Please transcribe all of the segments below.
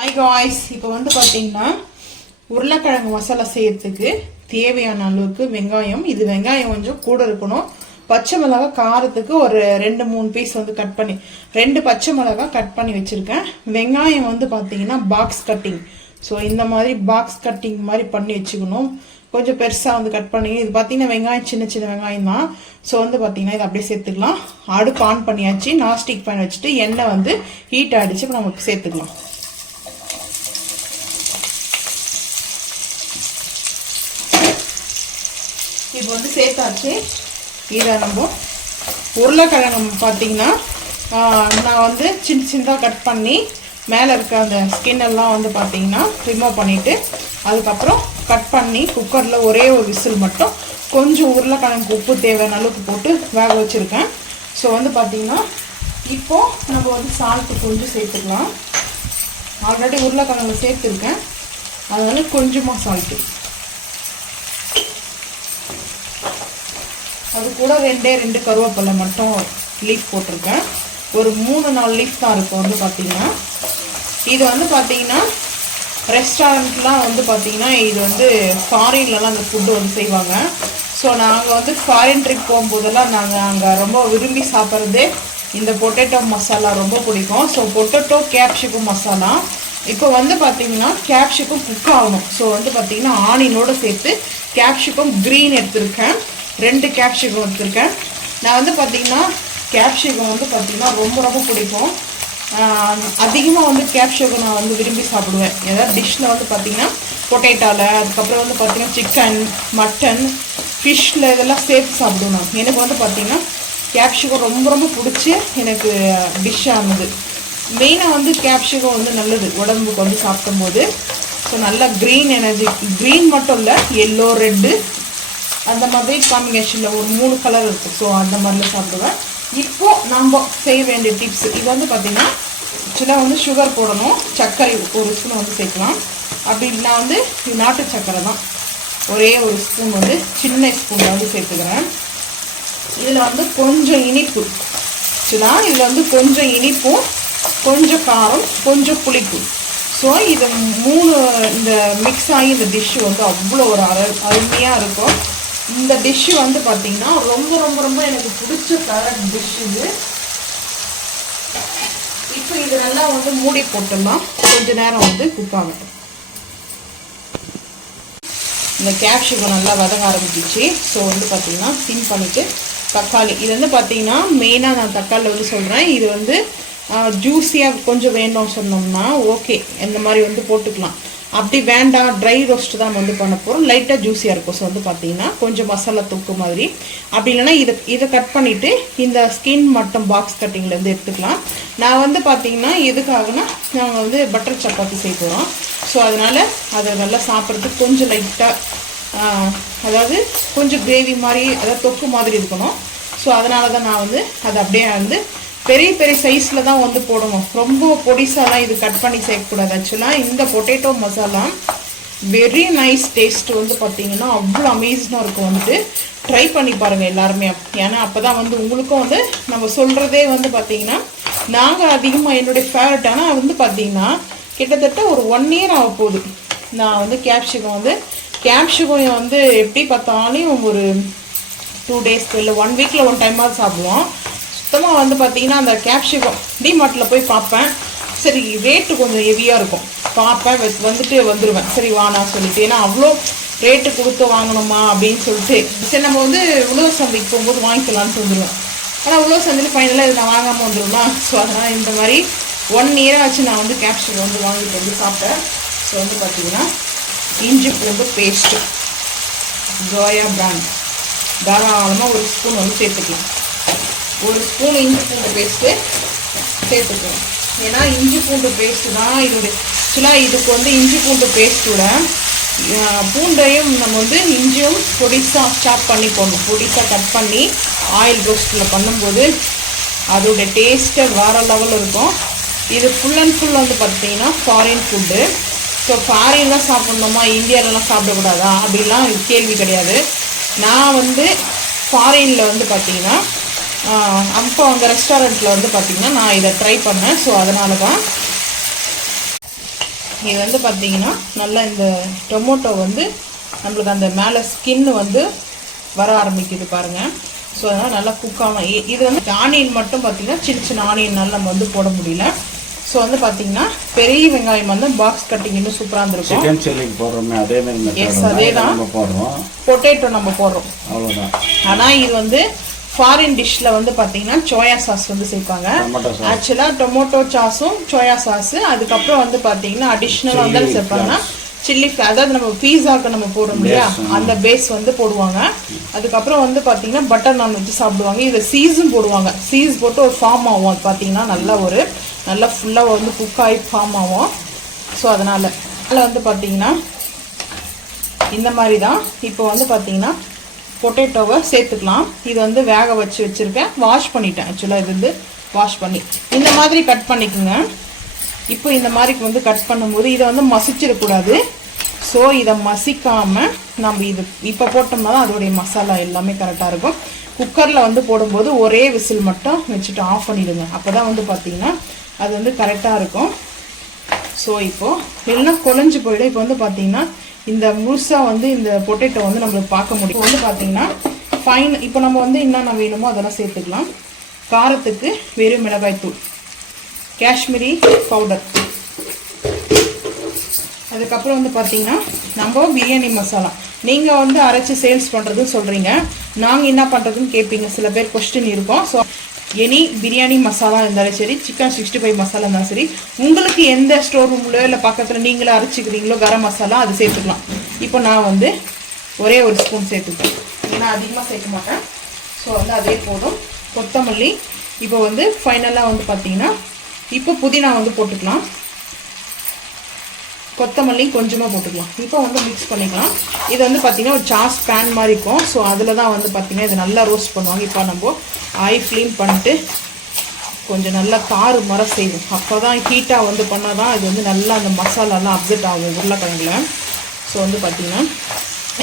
Hi guys, இப்போ வந்து பாத்தீங்கன்னா உருளைக்கிழங்கு மசாலா செய்யறதுக்கு தேவையான அளவுக்கு வெங்காயம், இது வெங்காயம் கொஞ்சம் கூட இருக்கணும். பச்சை மிளகாய் காரத்துக்கு ஒரு 2-3 பீஸ் வந்து கட் பண்ணி 2 பச்சை மிளகாய் கட் பண்ணி வச்சிருக்கேன். வெங்காயம் வந்து பாத்தீங்கன்னா பாக்ஸ் கட்டிங். ஸோ இந்த மாதிரி பாக்ஸ் கட்டிங் மாதிரி பண்ணி வச்சுக்கணும். கொஞ்சம் பெருசாக வந்து கட் பண்ணி இது பார்த்தீங்கன்னா வெங்காயம் சின்ன சின்ன வெங்காயம் தான். ஸோ வந்து பார்த்தீங்கன்னா இதை அப்படியே சேர்த்துக்கலாம். அடுப்பு ஆன் பண்ணியாச்சு. நான்ஸ்டிக் பேன் வச்சுட்டு எண்ணெய் வந்து ஹீட் ஆகிடுச்சு. இப்போ நமக்கு சேர்த்துக்கலாம். இப்போ வந்து சேர்த்தாச்சு. இதை நம்ம உருளைக்கிழங்கு பார்த்தீங்கன்னா நான் வந்து சின்ன சின்னதாக கட் பண்ணி மேலே இருக்க அந்த ஸ்கின் எல்லாம் வந்து பார்த்தீங்கன்னா ரிமூவ் பண்ணிவிட்டு அதுக்கப்புறம் கட் பண்ணி குக்கரில் ஒரே ஒரு விசில் மட்டும் கொஞ்சம் உருளைக்கிழங்கு உப்பு தேவையான அளவுக்கு போட்டு வேக வச்சுருக்கேன். ஸோ வந்து பார்த்தீங்கன்னா இப்போது நம்ம வந்து சால்ட்டு கொஞ்சம் சேர்த்துக்கலாம். ஆல்ரெடி உருளைக்கிழங்கு சேர்த்துருக்கேன், அதனால கொஞ்சமாக சால்ட்டு. அது கூட 2 கருவேப்பிலை மட்டும் லீஃப் போட்டிருக்கேன். ஒரு 3-4 லீஃப் தான் இருக்கும். வந்து பார்த்தீங்கன்னா இது வந்து பார்த்தீங்கன்னா ரெஸ்டாரண்ட்லாம் வந்து பார்த்தீங்கன்னா இது வந்து ஃபாரின்லலாம் அந்த ஃபுட்டு வந்து செய்வாங்க. ஸோ நாங்கள் வந்து ஃபாரின் ட்ரிப் போகும்போதெல்லாம் நாங்கள் அங்கே ரொம்ப விரும்பி சாப்பிட்றதே இந்த பொட்டேட்டோ மசாலா ரொம்ப பிடிக்கும். ஸோ பொட்டேட்டோ கேப்சிகம் மசாலா இப்போ வந்து பார்த்தீங்கன்னா கேப்சிகம் குக் ஆகணும். ஸோ வந்து பார்த்தீங்கன்னா ஆனியனோடு சேர்த்து கேப்சிகம் க்ரீன் எடுத்திருக்கேன். 2 கேப்சிகம் எடுத்திருக்கேன். நான் வந்து பார்த்தீங்கன்னா கேப்சிகம் வந்து பார்த்தீங்கன்னா ரொம்ப ரொம்ப பிடிக்கும். அதிகமாக வந்து கேப்சிகம் நான் வந்து விரும்பி சாப்பிடுவேன். ஏதாவது டிஷ்ஷில் வந்து பார்த்தீங்கன்னா பொட்டேட்டோவில், அதுக்கப்புறம் வந்து பார்த்தீங்கன்னா சிக்கன், மட்டன், ஃபிஷ்ஷில் இதெல்லாம் சேர்த்து சாப்பிடுவேன் நான். எனக்கு வந்து பார்த்தீங்கன்னா கேப்சிகம் ரொம்ப ரொம்ப பிடிச்சி எனக்கு டிஷ் ஆனது. மெயினாக வந்து கேப்சிகம் வந்து நல்லது உடம்புக்கு வந்து சாப்பிடும்போது. ஸோ நல்லா க்ரீன் எனர்ஜி, க்ரீன் மட்டும் இல்லை, எல்லோ, ரெட்டு அந்த மாதிரி காம்பினேஷனில் ஒரு 3 கலர் இருக்குது. ஸோ அந்த மாதிரிலாம் சாப்பிடுவேன். இப்போது நம்ம செய்ய வேண்டிய டிப்ஸ் இது வந்து பார்த்திங்கன்னா ஆக்சுவலாக வந்து சுகர் போடணும். சர்க்கரை ஒரு ஸ்பூன் வந்து சேர்க்கலாம். அப்படி இல்லைனா வந்து நாட்டு சர்க்கரை தான் ஒரே ஒரு ஸ்பூன் வந்து சின்ன ஸ்பூனில் வந்து சேர்த்துக்கிறேன். இதில் வந்து கொஞ்சம் இனிப்பு ஆக்சுவலாக இதில் வந்து கொஞ்சம் இனிப்பும் கொஞ்சம் காரம் கொஞ்சம் புளிப்பு. ஸோ இது 3 இந்த மிக்ஸ் ஆகி இந்த டிஷ்ஷு வந்து அவ்வளோ ஒரு அருமையாக இருக்கும். இந்த டிஷ்ஷு வந்து பார்த்தீங்கன்னா ரொம்ப ரொம்ப ரொம்ப எனக்கு பிடிச்ச ஃபேவரட் டிஷ் இது. இப்போ இது நல்லா வந்து மூடி போட்டுடலாம். கொஞ்ச நேரம் வந்து குக் ஆகட்டும். இந்த கேப்சிகம் நல்லா வதங்க ஆரம்பிச்சிச்சு. ஸோ வந்து பார்த்தீங்கன்னா சிம் பண்ணிவிட்டு தக்காளி இது வந்து பார்த்தீங்கன்னா மெயினாக நான் தக்காளி வந்து சொல்கிறேன். இது வந்து ஜூஸியாக கொஞ்சம் வேணும்னு சொன்னோம்னா ஓகே இந்த மாதிரி வந்து போட்டுக்கலாம். அப்படி வேண்டாம் ட்ரை ரோஸ்ட் தான் வந்து பண்ண போகிறோம், லைட்டாக ஜூஸியாக இருக்கும். ஸோ வந்து பார்த்தீங்கன்னா கொஞ்சம் மசாலா தொக்கு மாதிரி. அப்படி இல்லைன்னா இதை கட் பண்ணிவிட்டு இந்த ஸ்கின் மட்டும் பாக்ஸ் கட்டிங்லேருந்து எடுத்துக்கலாம். நான் வந்து பார்த்தீங்கன்னா எதுக்காகனா நாங்கள் வந்து பட்டர் சப்பாத்தி செய்ய போகிறோம். ஸோ அதனால் அதை நல்லா சாப்பிட்றதுக்கு கொஞ்சம் லைட்டாக அதாவது கொஞ்சம் கிரேவி மாதிரி அதாவது தொக்கு மாதிரி இருக்கணும். ஸோ அதனால தான் நான் வந்து அதை அப்படியே வந்து பெரிய பெரிய சைஸில் தான் வந்து போடணும். ரொம்ப பொடிசாலாம் இது கட் பண்ணி சேர்க்கக்கூடாது. ஆக்சுவலாக இந்த potato masala very nice taste வந்து பார்த்தீங்கன்னா அவ்வளோ அமேசிங்காக இருக்கும். வந்துட்டு ட்ரை பண்ணி பாருங்கள் எல்லாருமே. ஏன்னா அப்போ தான் வந்து உங்களுக்கும் வந்து நம்ம சொல்கிறதே வந்து பார்த்தீங்கன்னா நாங்கள் அதிகமாக என்னுடைய ஃபேவரட். ஆனால் வந்து பார்த்தீங்கன்னா கிட்டத்தட்ட ஒரு 1 இயர் ஆக போகுது. நான் வந்து கேப்சிகம் வந்து எப்படி பார்த்தாலும் ஒரு 2 டேஸ்க்கு இல்லை 1 வீக்கில் 1 டைமாவது சாப்பிடுவோம். சுத்தமாக வந்து பார்த்தீங்கன்னா அந்த கேப்சிகம் டிமார்ட்டில் போய் பார்ப்பேன். சரி ரேட்டு கொஞ்சம் ஹெவியாக இருக்கும். பார்ப்பேன் வந்துட்டு வந்துடுவேன். சரி வானா சொல்லிட்டு, ஏன்னா அவ்வளோ ரேட்டு கொடுத்து வாங்கணுமா அப்படின்னு சொல்லிட்டு சரி நம்ம வந்து உழவு சந்தைக்கு போகும்போது வாங்கிக்கலான்னு வந்துடுவேன். ஆனால் உழவு சந்தையில் ஃபைனலாக இது நான் வாங்காமல் வந்துடுமா. ஸோ அதனால் இந்த மாதிரி 1 இயர் ஆச்சு நான் வந்து கேப்சிகம் வந்து வாங்கிட்டு வந்து சாப்பிட்டேன். ஸோ வந்து பார்த்தீங்கன்னா இஞ்சி பூண்டு பேஸ்ட்டு ஜோயா பிராண்ட் தாராளமாக ஒரு ஸ்பூன் வந்து சேர்த்துக்கலாம். ஒரு ஸ்பூன் இஞ்சி பூண்டு பேஸ்ட்டு சேர்த்துக்கலாம். ஏன்னா இஞ்சி பூண்டு பேஸ்ட்டு தான் இதோடைய ஆக்சுவலாக இதுக்கு வந்து இஞ்சி பூண்டு பேஸ்ட்டோட பூண்டையும் நம்ம வந்து இஞ்சியும் பொடிசாக சாப் பண்ணி போடணும். பொடிசாக கட் பண்ணி ஆயில் ரோஸ்ட்டில் பண்ணும்போது அதோடைய டேஸ்ட்டை வேறு லெவலில் இருக்கும். இது ஃபுல் அண்ட் ஃபுல் வந்து பார்த்தீங்கன்னா ஃபாரின் ஃபுட்டு. ஸோ ஃபாரின்லாம் சாப்பிட்ணுமா இந்தியாவிலலாம் சாப்பிடக்கூடாதா அப்படிலாம் கேள்வி கிடையாது. நான் வந்து ஃபாரினில் வந்து பார்த்தீங்கன்னா அப்போ அந்த ரெஸ்டாரண்ட்டில் வந்து பார்த்திங்கன்னா நான் இதை ட்ரை பண்ணேன். ஸோ அதனால தான் இது வந்து பார்த்தீங்கன்னா நல்லா இந்த டொமேட்டோ வந்து நம்மளுக்கு அந்த மேலே ஸ்கின் வந்து வர ஆரம்பிக்குது பாருங்கள். ஸோ அதனால் நல்லா குக் ஆகும். இது வந்து ஆனியன் மட்டும் பார்த்தீங்கன்னா சின்ன சின்ன ஆனியன்னால நம்ம வந்து போட முடியல. ஸோ வந்து பார்த்தீங்கன்னா பெரிய வெங்காயம் வந்து பாக்ஸ் கட்டிங் இன்னும் சூப்பராக இருந்திருக்கும். சிக்கன் சில்லிக்கு போடுறோமே அதே மாதிரி. எஸ், அதே தான் போடுறோம். பொட்டேட்டோ நம்ம போடுறோம், அவ்வளோதான். ஆனால் இது வந்து ஃபாரின் டிஷ்ல வந்து பார்த்தீங்கன்னா சோயா சாஸ் வந்து சேர்ப்பாங்க. ஆக்சுவலாக டொமேட்டோ சாஸும் சோயா சாஸ், அதுக்கப்புறம் வந்து பார்த்தீங்கன்னா அடிஷ்னலாக வந்து சேர்ப்பாங்கன்னா சில்லி, அதாவது நம்ம பீஸாவுக்கு நம்ம போடுறோம் இல்லையா, அந்த பேஸ் வந்து போடுவாங்க. அதுக்கப்புறம் வந்து பார்த்தீங்கன்னா பட்டர் நான் வச்சு சாப்பிடுவாங்க. இதில் சீஸும் போடுவாங்க. சீஸ் போட்டு ஒரு ஃபார்ம் ஆகும். அது பார்த்தீங்கன்னா நல்லா ஃபுல்லாக வந்து குக் ஆகி ஃபார்ம் ஆகும். ஸோ அதனால் வந்து பார்த்தீங்கன்னா இந்த மாதிரி தான். இப்போ வந்து பார்த்தீங்கன்னா பொட்டேட்டோவை சேர்த்துக்கலாம். இது வந்து வேக வச்சுருக்கேன், வாஷ் பண்ணிட்டேன். ஆக்சுவலாக இது வந்து வாஷ் பண்ணி இந்த மாதிரி கட் பண்ணிக்கோங்க. இப்போ இந்த மாதிரி வந்து கட் பண்ணும்போது இதை வந்து மசிச்சிடக்கூடாது. ஸோ இதை மசிக்காமல் நம்ம இது இப்போ போட்டோம்னா தான் அதோடைய மசாலா எல்லாமே கரெக்டாக இருக்கும். குக்கரில் வந்து போடும்போது ஒரே விசில் மட்டும் வச்சுட்டு ஆஃப் பண்ணிவிடுங்க. அப்போ தான் வந்து பார்த்தீங்கன்னா அது வந்து கரெக்டாக இருக்கும். ஸோ இப்போது இல்லைன்னா குழஞ்சி போயிடும். இப்போ வந்து பார்த்தீங்கன்னா இந்த முழுசாக வந்து இந்த பொட்டேட்டோ வந்து நம்மளுக்கு பார்க்க முடியும். இப்போ வந்து பார்த்தீங்கன்னா ஃபைன். இப்போ நம்ம வந்து என்னென்ன வேணுமோ அதெல்லாம் சேர்த்துக்கலாம். காரத்துக்கு வெறும் மிளகாய்த்தூள், காஷ்மீரி பவுடர், அதுக்கப்புறம் வந்து பார்த்தீங்கன்னா நம்ம பிரியாணி மசாலா. நீங்கள் வந்து அரைச்சி சேல்ஸ் பண்ணுறதுன்னு சொல்கிறீங்க, நாங்கள் என்ன பண்ணுறதுன்னு கேட்பீங்க. சில பேர் கொஸ்டின் இருக்கும். ஸோ எனி பிரியாணி மசாலா இருந்தாலும் சரி, சிக்கன் 65 மசாலா இருந்தாலும் சரி, உங்களுக்கு எந்த ஸ்டோர் ரூம்லையோ இல்லை பக்கத்தில் நீங்களே அரைச்சிக்கிறீங்களோ கரம் மசாலா அது சேர்த்துக்கலாம். இப்போ நான் வந்து ஒரே ஒரு ஸ்பூன் சேர்த்துப்பேன், ஏன்னா அதிகமாக சேர்க்க மாட்டேன். ஸோ வந்து அதே போதும். கொத்தமல்லி இப்போ வந்து ஃபைனலாக வந்து பார்த்தீங்கன்னா இப்போ புதினா வந்து போட்டுக்கலாம். கொத்தமல்லி கொஞ்சமாக போட்டுக்கலாம். இப்போ வந்து மிக்ஸ் பண்ணிக்கலாம். இது வந்து பார்த்திங்கன்னா ஒரு சாஸ் பேன் மாதிரி இருக்கும். ஸோ அதில் தான் வந்து பார்த்திங்கன்னா இது நல்லா ரோஸ்ட் பண்ணுவாங்க. இப்போ நம்ம ஆயில் ஃப்ளேம் பண்ணிட்டு கொஞ்சம் நல்லா தாறு மர செய்வோம். அப்போ தான் ஹீட்டாக வந்து பண்ணால் தான் இது வந்து நல்லா அந்த மசாலாலாம் அப்செட் ஆகும் உருளைக்கிழங்குல. ஸோ வந்து பார்த்திங்கன்னா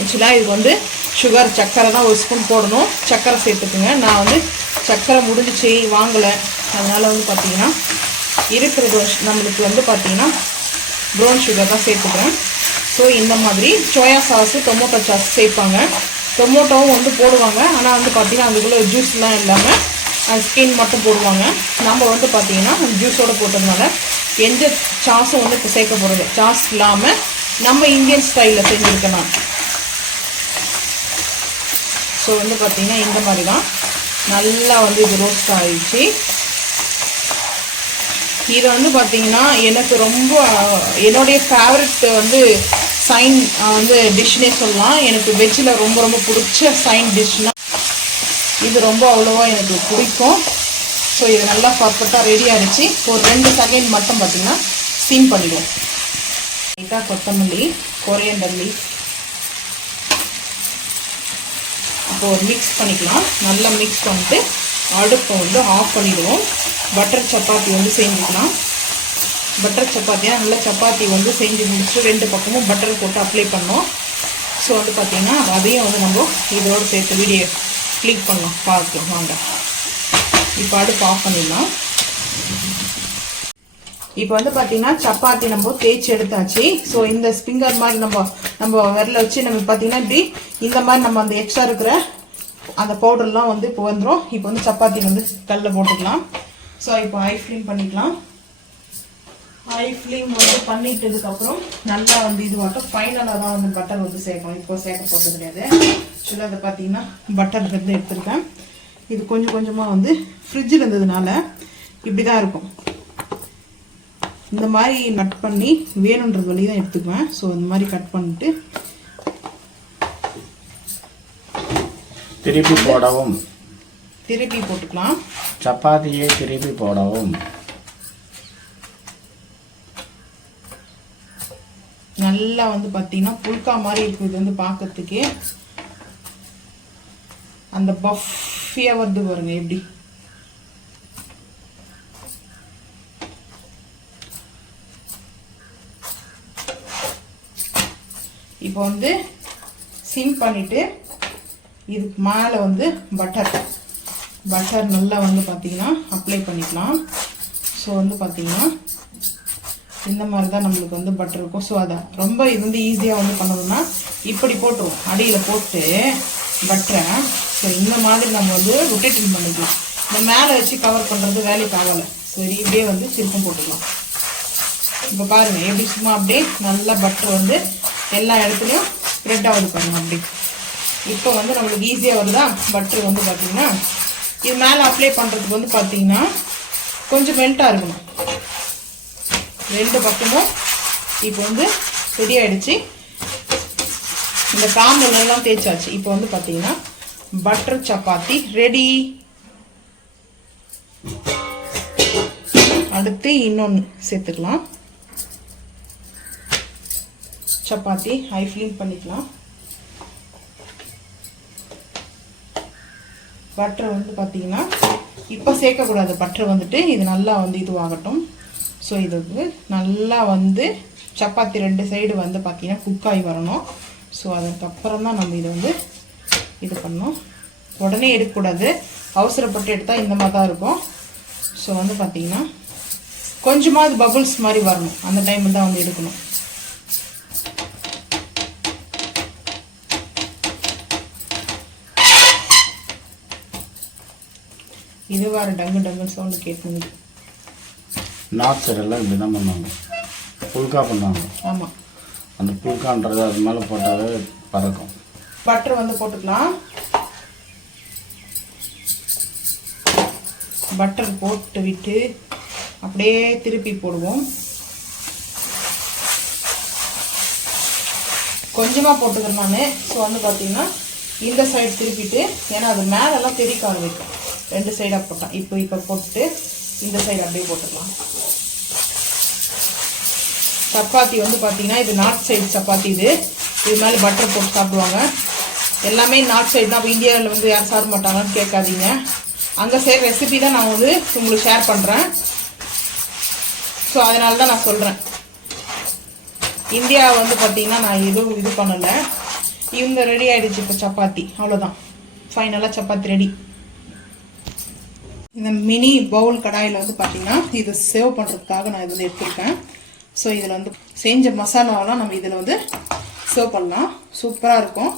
ஆக்சுவலாக இது வந்து சுகர் சர்க்கரை தான் ஒரு ஸ்பூன் போடணும். சர்க்கரை சேர்த்துக்குங்க. நான் வந்து சர்க்கரை முடிஞ்சிச்சு வாங்கலை, அதனால் வந்து பார்த்திங்கன்னா இருக்கிறது நம்மளுக்கு வந்து பார்த்திங்கன்னா ப்ரௌன் சுகர் தான் சேர்த்துக்கிறேன். ஸோ இந்த மாதிரி சோயா சாஸு டொமேட்டோ சாஸ் சேர்ப்பாங்க. டொமேட்டோவும் வந்து போடுவாங்க, ஆனால் வந்து பார்த்திங்கன்னா அதுக்குள்ளே ஜூஸ்லாம் இல்லாமல் ஸ்கின் மட்டும் போடுவாங்க. நம்ம வந்து பார்த்திங்கன்னா ஜூஸோடு போட்டதுனால எந்த சாஸும் வந்து இப்போ சேர்க்க போகிறது சாஸ் இல்லாமல் நம்ம இந்தியன் ஸ்டைலில் செஞ்சுருக்கேன் நான். ஸோ வந்து பார்த்திங்கன்னா இந்த மாதிரி தான் நல்லா வந்து இது ரோஸ்ட் ஆகிடுச்சு. இது வந்து பார்த்திங்கன்னா எனக்கு ரொம்ப என்னுடைய ஃபேவரட் வந்து சைன் வந்து டிஷ்னே சொல்லலாம். எனக்கு வெஜ்ஜில் ரொம்ப ரொம்ப பிடிச்ச சைன் டிஷ்னால் இது ரொம்ப அவ்வளோவா எனக்கு பிடிக்கும். ஸோ இது நல்லா பர்ஃபெக்டாக ரெடி ஆகிடுச்சு. ஒரு 2 செகண்ட் மட்டும் பார்த்திங்கன்னா ஸ்டீம் பண்ணிடுவோம். லைட்டாக கொத்தமல்லி, கொரியண்டர் லீஃப் இப்போ ஒரு மிக்ஸ் பண்ணிக்கலாம். நல்லா மிக்ஸ் பண்ணிட்டு அடுப்பை வந்து ஆஃப் பண்ணிடுவோம். பட்டர் சப்பாத்தி வந்து செஞ்சுக்கலாம். பட்டர் சப்பாத்தியாக நல்லா சப்பாத்தி வந்து செஞ்சு முடிச்சுட்டு 2 பக்கமும் பட்டர் போட்டு அப்ளை பண்ணோம். ஸோ வந்து பார்த்திங்கன்னா அதையும் வந்து நம்ம இதோடு சேர்த்து வீடியோ கிளிக் பண்ணலாம், பார்க்கலாம் வாங்க. இப்போ அடுப்பு ஆஃப் பண்ணிடலாம். இப்போ வந்து பார்த்திங்கன்னா சப்பாத்தி நம்ம தேய்ச்சி எடுத்தாச்சு. ஸோ இந்த ஸ்பிங்கர் மாதிரி நம்ம விரல வச்சு நம்ம பார்த்திங்கன்னா இப்படி இந்த மாதிரி நம்ம அந்த எக்ஸ்ட்ரா இருக்கிற அந்த பவுடர்லாம் வந்து இப்போ வந்துடும். இப்போ வந்து சப்பாத்தி வந்து கல்லில் போட்டுக்கலாம். ஸோ இப்போ ஹை ஃப்ளேம் பண்ணிக்கலாம். ஹை ஃப்ளேம் வந்து பண்ணிட்டதுக்கப்புறம் நல்லா வந்து இது மட்டும் ஃபைனலாக தான் வந்து பட்டர் வந்து சேர்க்கணும். இப்போ சேர்க்க போகிறது கிடையாது. ஆக்சுவலாக அதை பார்த்தீங்கன்னா பட்டர் வந்து எடுத்துருக்கேன். இது கொஞ்சம் கொஞ்சமாக வந்து ஃப்ரிட்ஜில் இருந்ததுனால இப்படி தான் இருக்கும். இந்த மாதிரி கட் பண்ணி வேணுன்றது வழி தான் எடுத்துக்குவேன். ஸோ இந்த மாதிரி கட் பண்ணிட்டு திருப்பி போடவும், திருப்பி போட்டுக்கலாம். சப்பாத்தியை திருப்பி போடவும். நல்லா வந்து பார்த்தீங்கன்னா புல்கா மாதிரி இருக்கும். இது வந்து பார்க்கறதுக்கே அந்த பஃபியாக வருது பாருங்க எப்படி. இப்போ வந்து சிம் பண்ணிட்டு இதுக்கு மேலே வந்து பட்டர் நல்லா வந்து பார்த்தீங்கன்னா அப்ளை பண்ணிக்கலாம். ஸோ வந்து பார்த்தீங்கன்னா இந்த மாதிரி தான் நம்மளுக்கு வந்து பட்டர் இருக்கும். ஸோ அதான் ரொம்ப இது வந்து ஈஸியாக வந்து பண்ணணும்னா இப்படி போட்டுருவோம், அடியில் போட்டு பட்டரை. ஸோ இந்த மாதிரி நம்ம வந்து ரொட்டேட்டிங் பண்ணிக்கலாம். இந்த மேலே வச்சு கவர் பண்ணுறது வேலைக்கு ஆகலை. சரி, இப்படியே வந்து திருப்பம் போட்டுக்கலாம். இப்போ பாருங்கள் எப்படி சும்மா அப்படியே நல்லா பட்டர் வந்து எல்லா இடத்துலையும் ஸ்ப்ரெட் ஆகுது பாருங்க அப்படி. இப்போ வந்து நம்மளுக்கு ஈஸியாக வருதா பட்டர் வந்து பார்த்தீங்கன்னா. இது மேலே அப்ளை பண்ணுறதுக்கு வந்து பார்த்தீங்கன்னா கொஞ்சம் மெல்ட்டாக இருக்கணும். ரெண்டு பக்கமும் இப்போ வந்து ரெடி ஆகிடுச்சு. இந்த காம்பெல்லாம் தேய்ச்சாச்சு. இப்போ வந்து பார்த்தீங்கன்னா பட்டர் சப்பாத்தி ரெடி. அடுத்து இன்னொன்று சேர்த்துக்கலாம். சப்பாத்தி ஹை ஃப்ளேம் பண்ணிக்கலாம். பட்டர் வந்து பார்த்தீங்கன்னா இப்போ சேர்க்கக்கூடாது. பட்டர் வந்துட்டு இது நல்லா வந்து இதுவாகட்டும். ஸோ இது வந்து நல்லா வந்து சப்பாத்தி 2 சைடு வந்து பார்த்தீங்கன்னா குக் ஆகி வரணும். ஸோ அதுக்கப்புறம் தான் நம்ம இதை வந்து இது பண்ணணும். உடனே எடுக்கக்கூடாது, அவசரப்பட்டு எடுத்தால் இந்த மாதிரி தான் இருக்கும். ஸோ வந்து பார்த்தீங்கன்னா கொஞ்சமாவது பபுள்ஸ் மாதிரி வரணும், அந்த டைமில் தான் வந்து எடுக்கணும். இது வேறு டங்கு டங்குன்னு சவுண்டு கேட்குது. நார்த் சைடெல்லாம் இப்படி தான் பண்ணுவாங்க, புல்கா பண்ணுவாங்க. ஆமாம், அந்த புல்கான்றது அது மேலே போட்டாவே பறக்கும். பட்டர் வந்து போட்டுக்கலாம். பட்டர் போட்டு விட்டு அப்படியே திருப்பி போடுவோம். கொஞ்சமாக போட்டுக்கிறேன் நான். ஸோ வந்து பார்த்தீங்கன்னா இந்த சைடு திருப்பிட்டு, ஏன்னா அது மேலெல்லாம் தெறிக்க ஆரம்பிக்கும் 2 சைடாக போட்டால். இப்போ போட்டு இந்த சைடு அப்படியே போட்டுக்கலாம். சப்பாத்தி வந்து பார்த்தீங்கன்னா இது நார்த் சைடு சப்பாத்தி. இது மேலே பட்டர் போட்டு சாப்பிடுவாங்க. எல்லாமே நார்த் சைடு தான். இந்தியாவில் வந்து யாரும் சாப்பிட மாட்டாங்கன்னு கேட்காதீங்க. அங்கே செய்கிற ரெசிபி தான் நான் வந்து உங்களுக்கு ஷேர் பண்ணுறேன். ஸோ அதனால தான் நான் சொல்கிறேன். இந்தியா வந்து பார்த்தீங்கன்னா நான் எதுவும் இது பண்ணலை. இவங்க ரெடி ஆகிடுச்சு. இப்போ சப்பாத்தி அவ்வளோதான், ஃபைனலாக சப்பாத்தி ரெடி. இந்த மினி பவுல் கடாயில் வந்து பார்த்தீங்கன்னா இது சேவ் பண்ணுறதுக்காக நான் இது வந்து எடுத்துருக்கேன். ஸோ இதில் வந்து செஞ்ச மசாலாவெல்லாம் நம்ம இதில் வந்து சர்வ் பண்ணலாம். சூப்பராக இருக்கும்.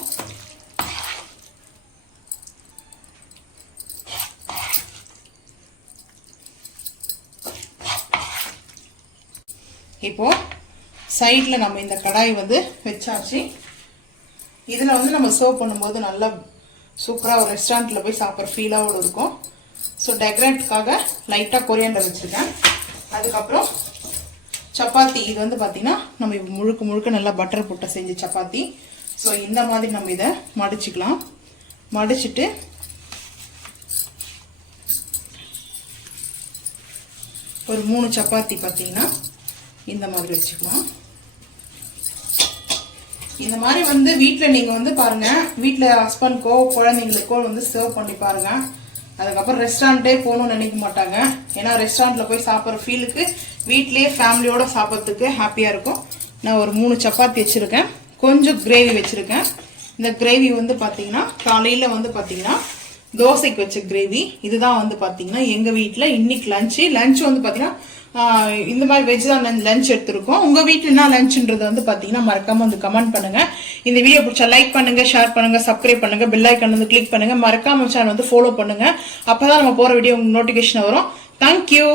இப்போது சைடில் நம்ம இந்த கடாய் வந்து வச்சாச்சு. இதில் வந்து நம்ம சர்வ் பண்ணும்போது நல்லா சூப்பராக ஒரு ரெஸ்டாரண்ட்டில் போய் சாப்பிட்ற ஃபீலாவோடு இருக்கும். ஸோ டெக்கரேட்டுக்காக லைட்டாக கொரியாண்டர் வச்சுருக்கேன். அதுக்கப்புறம் சப்பாத்தி. இது வந்து பார்த்தீங்கன்னா நம்ம முழுக்க முழுக்க நல்லா பட்டர் போட்டு செஞ்ச சப்பாத்தி. ஸோ இந்த மாதிரி நம்ம இதை மடிச்சுக்கலாம். மடிச்சுட்டு ஒரு 3 சப்பாத்தி பார்த்தீங்கன்னா இந்த மாதிரி வச்சுக்கலாம். இந்த மாதிரி வந்து வீட்டில் நீங்கள் வந்து பாருங்கள், வீட்டில் ஹஸ்பண்ட்க்கோ குழந்தைங்களுக்கோ வந்து சர்வ் பண்ணி பாருங்கள். அதுக்கப்புறம் ரெஸ்டாரண்ட்டே போகணும்னு நினைக்க மாட்டாங்க. ஏன்னா ரெஸ்டாரண்ட்டில் போய் சாப்பிட்ற ஃபீலுக்கு வீட்லேயே ஃபேமிலியோடு சாப்பிட்றதுக்கு ஹாப்பியாக இருக்கும். நான் ஒரு 3 சப்பாத்தி வச்சுருக்கேன், கொஞ்சம் கிரேவி வச்சுருக்கேன். இந்த கிரேவி வந்து பார்த்தீங்கன்னா காலையில் வந்து பார்த்தீங்கன்னா தோசைக்கு வச்ச கிரேவி. இதுதான் வந்து பார்த்தீங்கன்னா எங்கள் வீட்டில் இன்னைக்கு லஞ்சு வந்து பார்த்தீங்கன்னா இந்த மாதிரி வெஜ் தான் லஞ்ச் எடுத்துருக்கோம். உங்கள் வீட்டில் என்ன லஞ்சுன்றது வந்து பார்த்தீங்கன்னா மறக்காமல் வந்து கமெண்ட் பண்ணுங்கள். இந்த வீடியோ பிடிச்சா லைக் பண்ணுங்கள், ஷேர் பண்ணுங்கள், சப்ஸ்கிரைப் பண்ணுங்கள், பெல் ஐக்கான் வந்து கிளிக் பண்ணுங்கள். மறக்காமல் சேனல் வந்து ஃபாலோ பண்ணுங்கள். அப்போ தான் நம்ம போகிற வீடியோ உங்களுக்கு நோட்டிஃபிகேஷன் வரும். தேங்க்யூ.